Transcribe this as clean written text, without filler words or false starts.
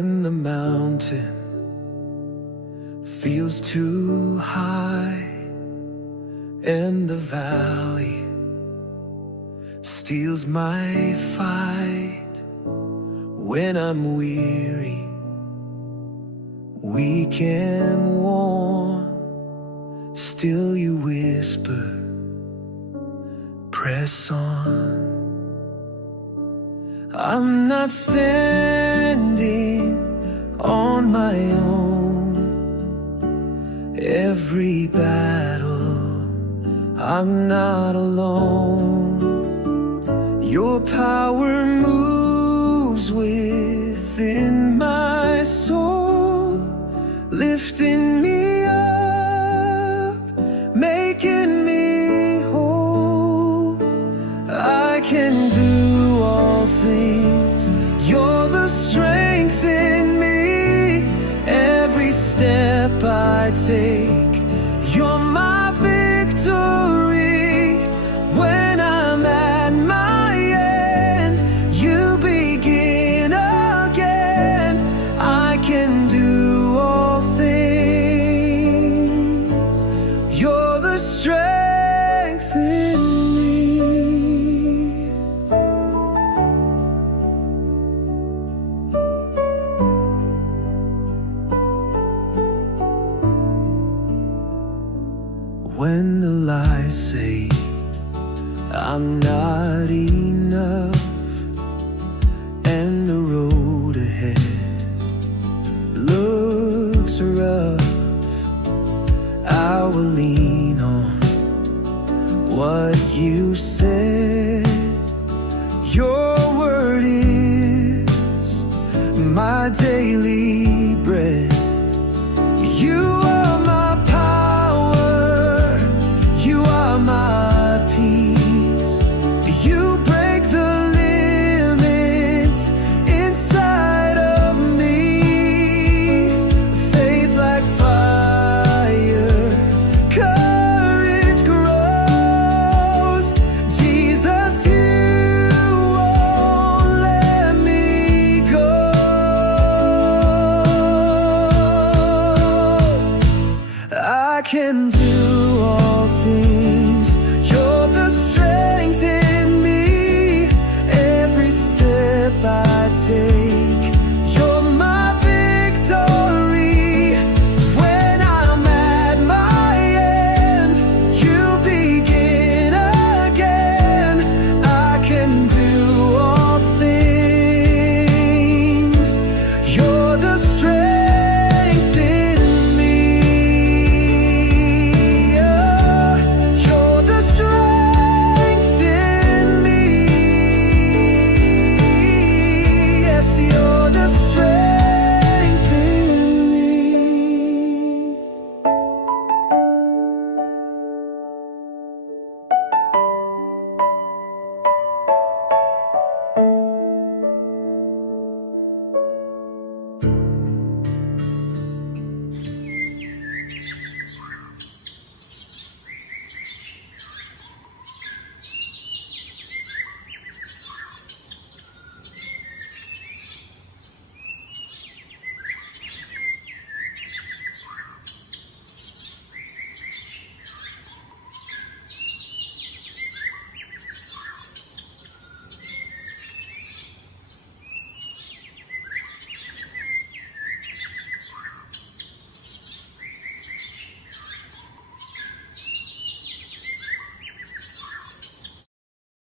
When the mountain feels too high and the valley steals my fight, when I'm weary, weak and worn, still you whisper, press on. I'm not standing on my own. Every battle, I'm not alone. Your power moves within my soul, lifting me up, making me whole. I can do all things, you're the strength in me. Every step I take, you're my victory. When I'm at my end, you begin again. I can do all things, you're the strength in me. When the lies say I'm not enough and the road ahead looks rough, I will lean on what you said. Your word is my daily bread. You are my power, you are my peace. You break the limits inside of me. Faith like fire, courage grows. Jesus, you won't let me go. I can do